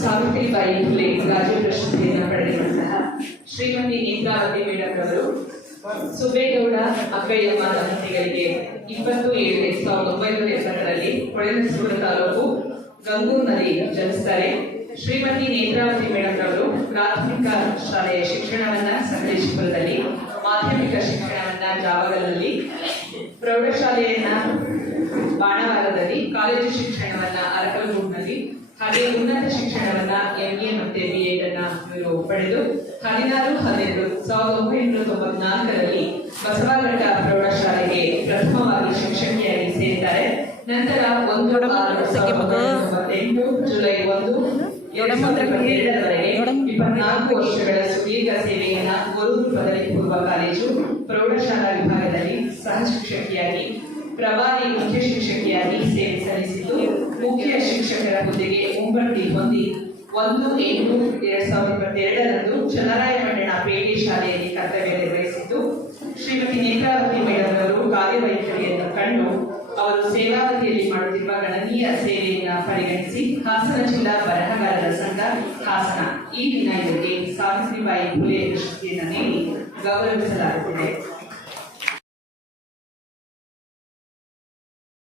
ಸಾವಿತ್ರಿಬಾಯಿ ಫುಲೆ ರಾಜ್ಯ ಪ್ರಶಸ್ತಿಯನ್ನು ಪಡೆದಿರುವಂತಹ ಶ್ರೀಮತಿ ನೇತ್ರಾವತಿ ಮೇಡಮ್ ಅವರು ಸುಬೇಗೌಡ ಅಕ್ಕಯ್ಯಮ್ಮ ದಂಪತಿಗಳಿಗೆ 20/7/1970 ಹೊಳೆನರಸೀಪುರ ತಾಲೂಕು ಗಂಗೂರ್ ನದಿ ಜನಿಸ್ತಾರೆ. ಶ್ರೀಮತಿ ನೇತ್ರಾವತಿ ಮೇಡಮ್ ಅವರು ಪ್ರಾಥಮಿಕ ಶಾಲೆಯ ಶಿಕ್ಷಣವನ್ನ ಸಕಲೇಶಪುರದಲ್ಲಿ, ಮಾಧ್ಯಮಿಕ ಶಿಕ್ಷಣವನ್ನ ಜಾವಗಲಲ್ಲಿ, ಪ್ರೌಢಶಾಲೆಯನ್ನ ಬಾಣವಾರದಲ್ಲಿ, ಕಾಲೇಜು ಶಿಕ್ಷಣವನ್ನ ಅರಕಲಗೂಡಿನಲ್ಲಿ, ಹಾಗೆ ಉನ್ನತ ಶಿಕ್ಷಣವನ್ನ MA ಮತ್ತೆ BEd ಅನ್ನ ಇವರು ಪಡೆದು 16/12/1994 ಬಸವಘಟ್ಟ ಪ್ರೌಢಶಾಲೆಗೆ ಪ್ರಥಮವಾಗಿ ಶಿಕ್ಷಕಿಯಾಗಿ ಸೇರಿದ್ದಾರೆ. ನಂತರ 1/6/1998 ಜುಲೈ 1/2022 24 ವರ್ಷಗಳ ಸುದೀರ್ಘ ಸೇವೆಯನ್ನ ಗೊರೂರು ಪದವಿ ಪೂರ್ವ ಕಾಲೇಜು ಪ್ರೌಢಶಾಲಾ ವಿಭಾಗದಲ್ಲಿ ಸಹ ಶಿಕ್ಷಕಿಯಾಗಿ, ಪ್ರಭಾರಿ ಮುಖ್ಯ ಶಿಕ್ಷಕಿಯಾಗಿ ಸೇವೆ ಸಲ್ಲಿಸಿದ್ದು, ಮುಖ್ಯ ಶಿಕ್ಷಕರ ಹುದ್ದೆಗೆ ಮುಂಬಡ್ತಿ ಹೊಂದಿ 1/8/2022 ಚನ್ನರಾಯಪಟ್ಟಣ ಪೇಟೆ ಶಾಲೆಯಲ್ಲಿ ಕರ್ತವ್ಯ ನಿರ್ವಹಿಸಿದ್ದು, ಶ್ರೀಮತಿ ನೇತ್ರಾವತಿ ಮೇಡಮ್ ಅವರು ಕಾರ್ಯವೈಖರಿಯನ್ನು ಕಂಡು ಅವರು ಸೇವಾವಧಿಯಲ್ಲಿ ಮಾಡುತ್ತಿರುವ ಗಣನೀಯ ಸೇವೆಯನ್ನ ಪರಿಗಣಿಸಿ ಹಾಸನ ಜಿಲ್ಲಾ ಬರಹಗಾರರ ಸಂಘ ಹಾಸನ ಈ ದಿನ ಇವರಿಗೆ ಸಾವಿತ್ರಿಬಾಯಿ ಫುಲೆ ಪ್ರಶಸ್ತಿಯನ್ನು ನೀಡಿ ಗೌರವಿಸಲಾಗುತ್ತಿದೆ.